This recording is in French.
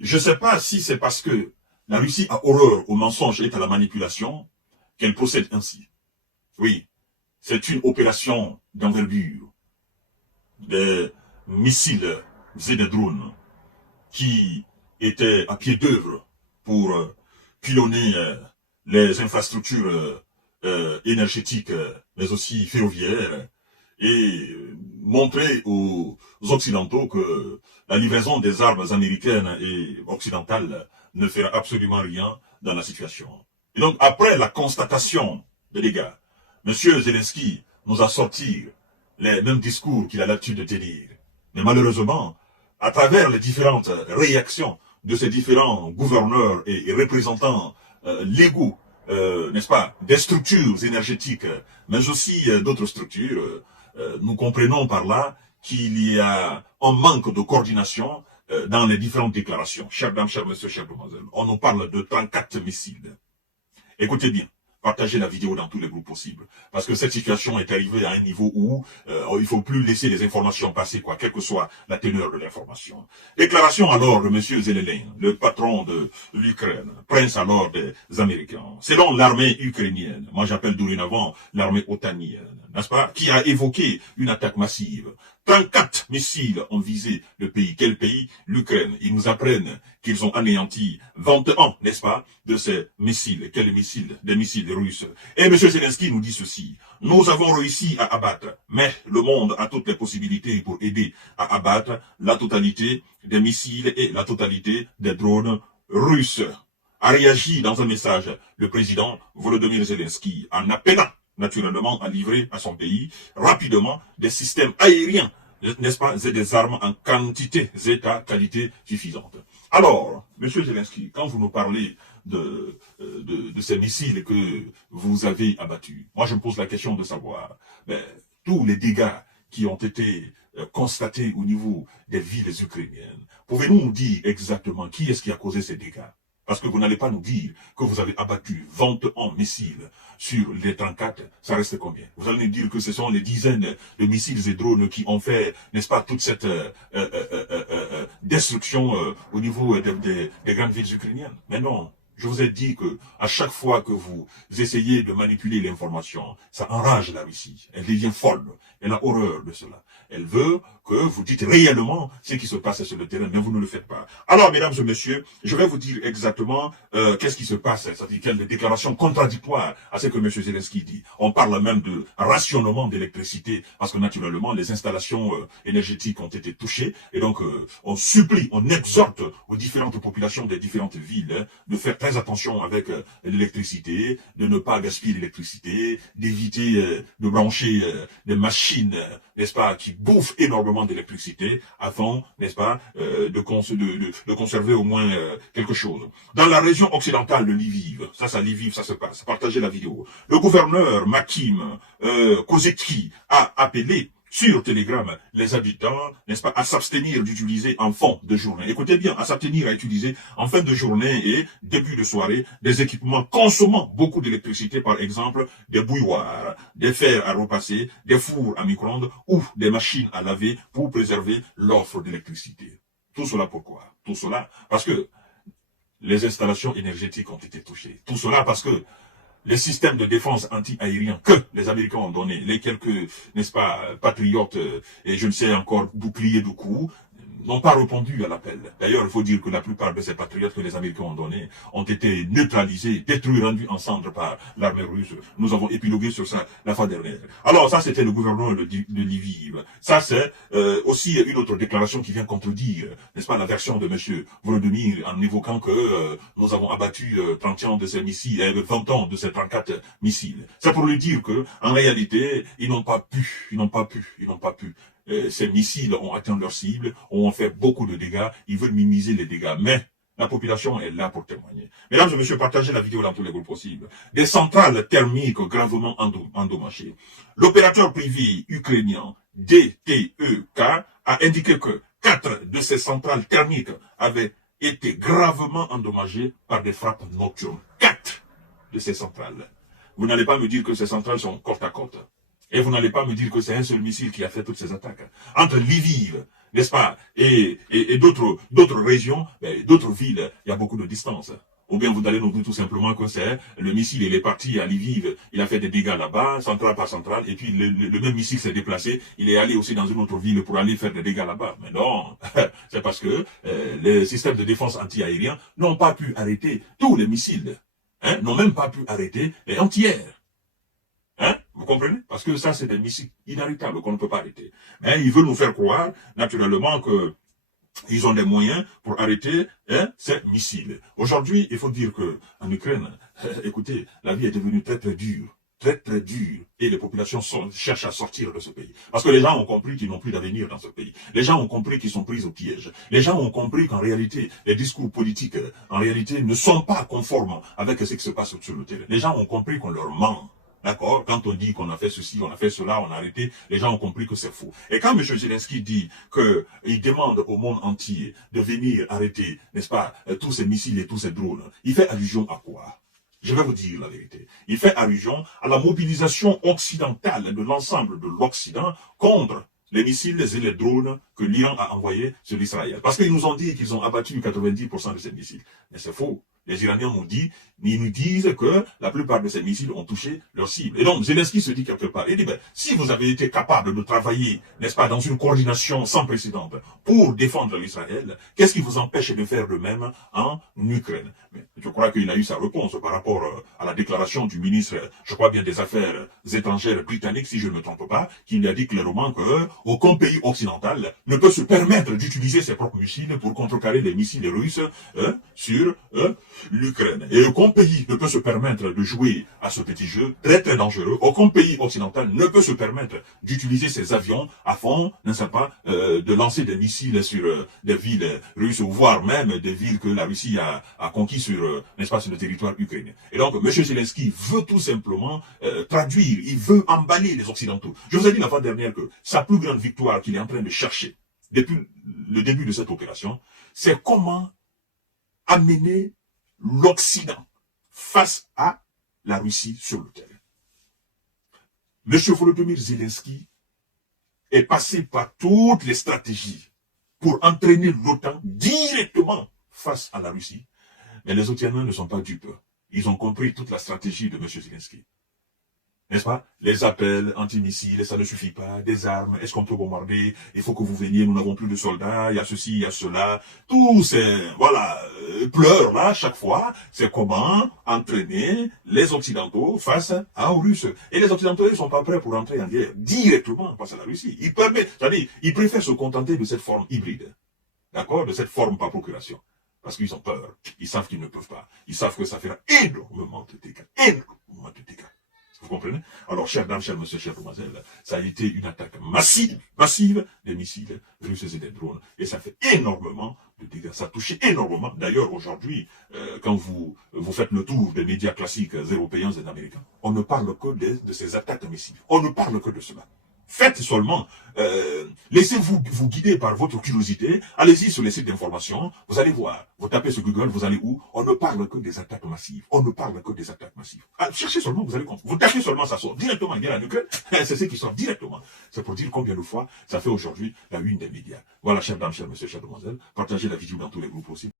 Je ne sais pas si c'est parce que la Russie a horreur au mensonge et à la manipulation qu'elle procède ainsi. Oui, c'est une opération d'envergure, des missiles et des drones qui étaient à pied d'œuvre pour pilonner les infrastructures énergétiques, mais aussi ferroviaires, et montrer aux Occidentaux que la livraison des armes américaines et occidentales ne fera absolument rien dans la situation. Et donc, après la constatation des dégâts, M. Zelensky nous a sorti les mêmes discours qu'il a l'habitude de tenir. Mais malheureusement, à travers les différentes réactions de ces différents gouverneurs et représentants légaux, n'est-ce pas, des structures énergétiques, mais aussi d'autres structures, nous comprenons par là qu'il y a un manque de coordination dans les différentes déclarations. Chers dames, chers messieurs, chers demoiselles, on nous parle de 34 missiles. Écoutez bien, partagez la vidéo dans tous les groupes possibles, parce que cette situation est arrivée à un niveau où il ne faut plus laisser les informations passer, quoi, quelle que soit la teneur de l'information. Déclaration alors de M. Zelensky, le patron de l'Ukraine, prince alors des Américains. Selon l'armée ukrainienne, moi j'appelle dorénavant l'armée otanienne, n'est-ce pas, qui a évoqué une attaque massive. 34 missiles ont visé le pays. Quel pays? L'Ukraine. Ils nous apprennent qu'ils ont anéanti 21, n'est-ce pas, de ces missiles. Quels missiles? Des missiles russes. Et M. Zelensky nous dit ceci. Nous avons réussi à abattre, mais le monde a toutes les possibilités pour aider à abattre la totalité des missiles et la totalité des drones russes. A réagi dans un message le président Volodymyr Zelensky en appelant naturellement à livrer à son pays rapidement des systèmes aériens, n'est-ce pas, et des armes en quantité et à qualité suffisante. Alors, M. Zelensky, quand vous nous parlez de ces missiles que vous avez abattus, moi je me pose la question de savoir, tous les dégâts qui ont été constatés au niveau des villes ukrainiennes, pouvez-vous nous dire exactement qui est-ce qui a causé ces dégâts? Parce que vous n'allez pas nous dire que vous avez abattu 21 missiles sur les 34, ça reste combien? Vous allez nous dire que ce sont les dizaines de missiles et drones qui ont fait, n'est-ce pas, toute cette destruction au niveau des grandes villes ukrainiennes. Mais non, je vous ai dit que à chaque fois que vous essayez de manipuler l'information, ça enrage la Russie. Elle devient folle. Elle a horreur de cela. Elle veut que vous dites réellement ce qui se passe sur le terrain, mais vous ne le faites pas. Alors, mesdames et messieurs, je vais vous dire exactement qu'est-ce qui se passe, c'est-à-dire quelles déclarations contradictoires à ce que M. Zelensky dit. On parle même de rationnement d'électricité, parce que naturellement, les installations énergétiques ont été touchées, et donc on supplie, on exhorte aux différentes populations des différentes villes de faire très attention avec l'électricité, de ne pas gaspiller l'électricité, d'éviter de brancher des machines, n'est-ce pas, qui bouffent énormément d'électricité afin, n'est-ce pas, de conserver au moins quelque chose. Dans la région occidentale de Lviv, ça Lviv, ça se passe, partagez la vidéo. Le gouverneur Makim Kozetsky a appelé sur Telegram les habitants, n'est-ce pas, à s'abstenir d'utiliser en fin de journée. Écoutez bien, à s'abstenir à utiliser en fin de journée et début de soirée des équipements consommant beaucoup d'électricité, par exemple des bouilloires, des fers à repasser, des fours à micro-ondes ou des machines à laver pour préserver l'offre d'électricité. Tout cela pourquoi? Tout cela parce que les installations énergétiques ont été touchées. Tout cela parce que les systèmes de défense anti-aériens que les Américains ont donnés, les quelques, n'est-ce pas, patriotes et je ne sais encore boucliers de coups, n'ont pas répondu à l'appel. D'ailleurs, il faut dire que la plupart de ces patriotes que les Américains ont donnés ont été neutralisés, détruits, rendus en cendres par l'armée russe. Nous avons épilogué sur ça la fois dernière. Alors ça, c'était le gouvernement de Lviv. Ça, c'est aussi une autre déclaration qui vient contredire, n'est-ce pas, la version de M. Volodymyr en évoquant que nous avons abattu 30 ans de ces missiles, 20 ans de ces 34 missiles. C'est pour lui dire que, en réalité, ils n'ont pas pu. Ces missiles ont atteint leur cible, ont fait beaucoup de dégâts, ils veulent minimiser les dégâts, mais la population est là pour témoigner. Mesdames et messieurs, partagez la vidéo dans tous les groupes possibles. Des centrales thermiques gravement endommagées. L'opérateur privé ukrainien DTEK a indiqué que 4 de ces centrales thermiques avaient été gravement endommagées par des frappes nocturnes. 4 de ces centrales. Vous n'allez pas me dire que ces centrales sont côte à côte. Et vous n'allez pas me dire que c'est un seul missile qui a fait toutes ces attaques. Entre Lviv, n'est-ce pas, et d'autres régions, d'autres villes, il y a beaucoup de distance. Ou bien vous allez nous dire tout simplement que c'est le missile, il est parti à Lviv, il a fait des dégâts là-bas, centrale par centrale, et puis le même missile s'est déplacé, il est allé aussi dans une autre ville pour aller faire des dégâts là-bas. Mais non, c'est parce que les systèmes de défense anti-aériens n'ont pas pu arrêter tous les missiles, hein, n'ont même pas pu arrêter les anti-air. Hein? Vous comprenez? Parce que ça, c'est des missiles inarrêtables qu'on ne peut pas arrêter. Mais ils veulent nous faire croire, naturellement, que ils ont des moyens pour arrêter ces missiles. Aujourd'hui, il faut dire que en Ukraine, écoutez, la vie est devenue très très dure. Très très dure. Et les populations cherchent à sortir de ce pays. Parce que les gens ont compris qu'ils n'ont plus d'avenir dans ce pays. Les gens ont compris qu'ils sont pris au piège. Les gens ont compris qu'en réalité, les discours politiques, en réalité, ne sont pas conformes avec ce qui se passe sur le terrain. Les gens ont compris qu'on leur ment. D'accord? Quand on dit qu'on a fait ceci, on a fait cela, on a arrêté, les gens ont compris que c'est faux. Et quand M. Zelensky dit qu'il demande au monde entier de venir arrêter, n'est-ce pas, tous ces missiles et tous ces drones, il fait allusion à quoi? Je vais vous dire la vérité. Il fait allusion à la mobilisation occidentale de l'ensemble de l'Occident contre les missiles et les drones que l'Iran a envoyés sur Israël. Parce qu'ils nous ont dit qu'ils ont abattu 90% de ces missiles. Mais c'est faux. Les Iraniens ils nous disent que la plupart de ces missiles ont touché leur cible. Et donc, Zelensky se dit quelque part, il dit, si vous avez été capable de travailler, n'est-ce pas, dans une coordination sans précédent pour défendre l'Israël, qu'est-ce qui vous empêche de faire de même en Ukraine? Mais je crois qu'il a eu sa réponse par rapport à la déclaration du ministre, je crois bien des Affaires étrangères britannique, si je ne me trompe pas, qui lui a dit clairement qu'aucun pays occidental ne peut se permettre d'utiliser ses propres missiles pour contrecarrer les missiles russes sur l'Ukraine. Et aucun pays ne peut se permettre de jouer à ce petit jeu très très dangereux. Aucun pays occidental ne peut se permettre d'utiliser ses avions afin, n'est-ce pas, de lancer des missiles sur des villes russes, ou voire même des villes que la Russie a conquis sur, n'est-ce pas, sur le territoire ukrainien. Et donc, M. Zelensky veut tout simplement traduire, il veut emballer les Occidentaux. Je vous ai dit la fois dernière que sa plus grande victoire qu'il est en train de chercher depuis le début de cette opération, c'est comment amener l'Occident face à la Russie sur le terrain. M. Volodymyr Zelensky est passé par toutes les stratégies pour entraîner l'OTAN directement face à la Russie. Mais les Occidentaux ne sont pas dupes. Ils ont compris toute la stratégie de M. Zelensky. N'est-ce pas? Les appels antimissiles, ça ne suffit pas. Des armes, est-ce qu'on peut bombarder? Il faut que vous veniez, nous n'avons plus de soldats, il y a ceci, il y a cela. Tous ces, voilà, pleurs là, chaque fois, c'est comment entraîner les Occidentaux face aux Russes. Et les Occidentaux, ils ne sont pas prêts pour entrer en guerre directement face à la Russie. Ils préfèrent se contenter de cette forme hybride. D'accord? De cette forme par procuration. Parce qu'ils ont peur. Ils savent qu'ils ne peuvent pas. Ils savent que ça fera énormément de dégâts. Énormément de dégâts. Vous comprenez? Alors, chers dames, chers messieurs, chers demoiselles, ça a été une attaque massive des missiles russes et des drones. Et ça fait énormément de dégâts. Ça a touché énormément. D'ailleurs, aujourd'hui, quand vous faites le tour des médias classiques européens et américains, on ne parle que de ces attaques missiles. On ne parle que de cela. Faites seulement, laissez-vous guider par votre curiosité, allez-y sur les sites d'information, vous allez voir, vous tapez sur Google, vous allez où? On ne parle que des attaques massives, on ne parle que des attaques massives. Ah, cherchez seulement, vous allez comprendre, vous tapez seulement, ça sort directement, guerre en Ukraine, c'est ce qui sort directement. C'est pour dire combien de fois ça fait aujourd'hui la une des médias. Voilà, chers dames, chers messieurs, chers demoiselles, partagez la vidéo dans tous les groupes aussi.